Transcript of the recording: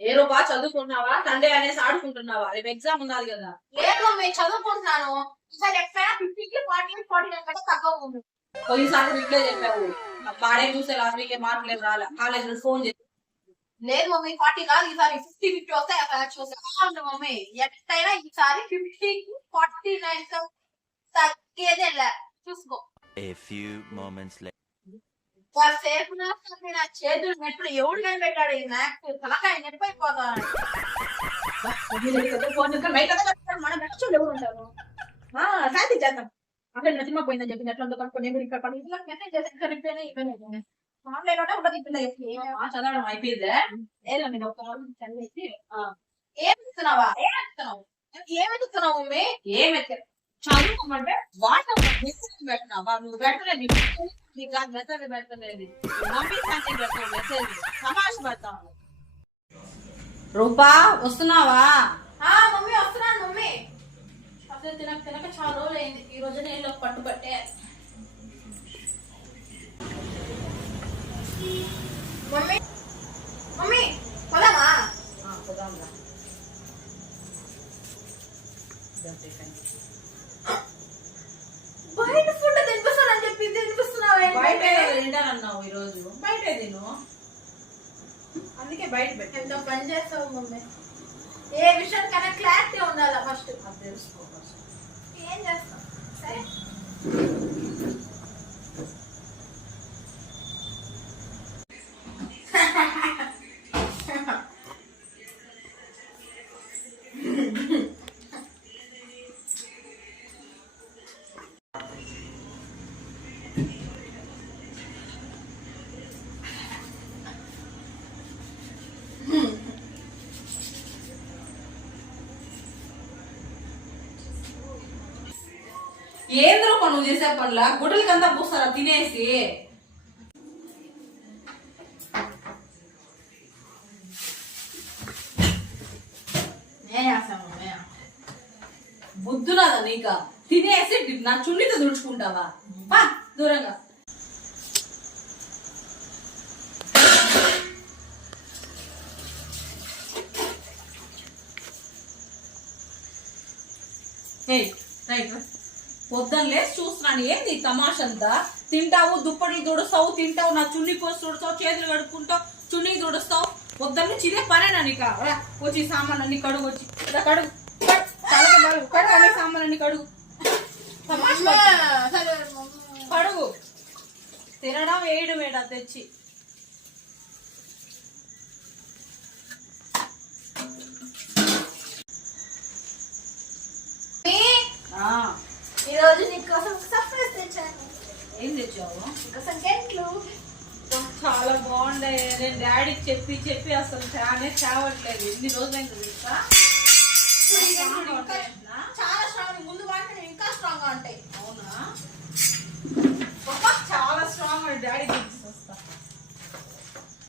ఏ రూపా చదువుకున్నావా? Sunday అనేసి ఆడుకుంటున్నావా? రేపు exam ఉన్నది కదా. లేదు మేము చదువుకుంటున్నాను. ఈసారి ఎక్కడ 50కి 40 49 కంటే తక్కువ ఉంది. పోయినసారి ఇట్లే చెప్పావు. వాడే చూసే లాస్ట్ వీక్ మార్కులు రాలే. కాలేజ్ లో ఫోన్ చేసి లేదు మమ్మీ 40 కాదు, ఈసారి 50 50 వస్తాయి. అక్కడ చూసాను మమ్మీ, ఎట్టయినా ఈసారి 50కి 49 తగ్గేదే లే, చూసుకో. A few moments later. సేపు నా చేతులు మెట్లు ఎవడు కనిపెట్టాడు ఈ మ్యాథ్స్ తలకాయ నెట్టిపోయిపోతాడు. మనం చూడు ఎవరు ఉంటారు. శాంతి చేద్దాం. అక్కడ నచ్చిన పోయిందని చెప్పి నెట్లో కనుక్కొని ఇక్కడ చదవడం అయిపోయిందే. ఏమిస్తున్నావా? ఏమెత్తుతున్నావు మమ్మీ? ఏమెత్తా చదువుకోమంటే వాట్సాప్ పెట్టినావా? నువ్వు పెట్టలేదు, నీకు కాదు మెసేజ్ పెట్టలేదు. మమ్మీ శాంతి పెట్టావు మెసేజ్, సమాష పెడతావు. రూపా వస్తున్నావా? మమ్మీ వస్తున్నాను మమ్మీ. అసలు తినక చాలా రోజులు అయింది. ఈ రోజు నేను పట్టుబట్టే. మమ్మీ మమ్మీ పోదామా? పోదాంరా. బయట ఫుడ్ తినిపిస్తానని చెప్పి తినిపిస్తున్నావు. బయట తింటానన్నావు ఈ రోజు, బయట తిను. అందుకే బయట పెట్టు. ఎంత పని చేస్తావు మమ్మీ. ఏ విషయానికైనా క్లారిటీ ఉండాలా ఫస్ట్. అది తెలుసుకో. ఏం చేస్తాం సరే. ఏంద్రో నువ్వు చేసే పనుల గుడ్డలకంతా పూస్తారా తినేసి. బుద్ధురాదా నీక? తినేసి నా చున్నితో దుడుచుకుంటావా? బా దూరంగా. రైట్ పొద్దున్నే చూస్తున్నాను. ఏంది తమాషంతా? తింటావు, దుప్పట్లు తుడుస్తావు, తింటావు, నా చున్నీ కోసి తుడుస్తావు, చేతులు కడుక్కుంటావు, చున్నీ తుడుస్తావు. పొద్దున్న నుంచి ఇదే పనేనా నీక? వచ్చి సామాన్ అన్ని కడుగు, వచ్చి ఇలా కడుగు, కడుగు అన్ని సామాన్ అన్ని కడుగు, కడుగు. తినడం వేయడం వేడా తెచ్చి. ఈ రోజు నీకోసం సర్ప్రైజ్ తెచ్చాను. ఏం తెచ్చావు? నీకోసం గెంట్లు. చాలా బాగుంటాయి. నేను డాడీకి చెప్పి చెప్పి అసలు చానే చావట్లేదు. ఎన్ని రోజులైంది తెలుసా? చాలా స్ట్రాంగ్. ముందు వాటిని ఇంకా స్ట్రాంగ్ గా ఉంటాయి. అవునా?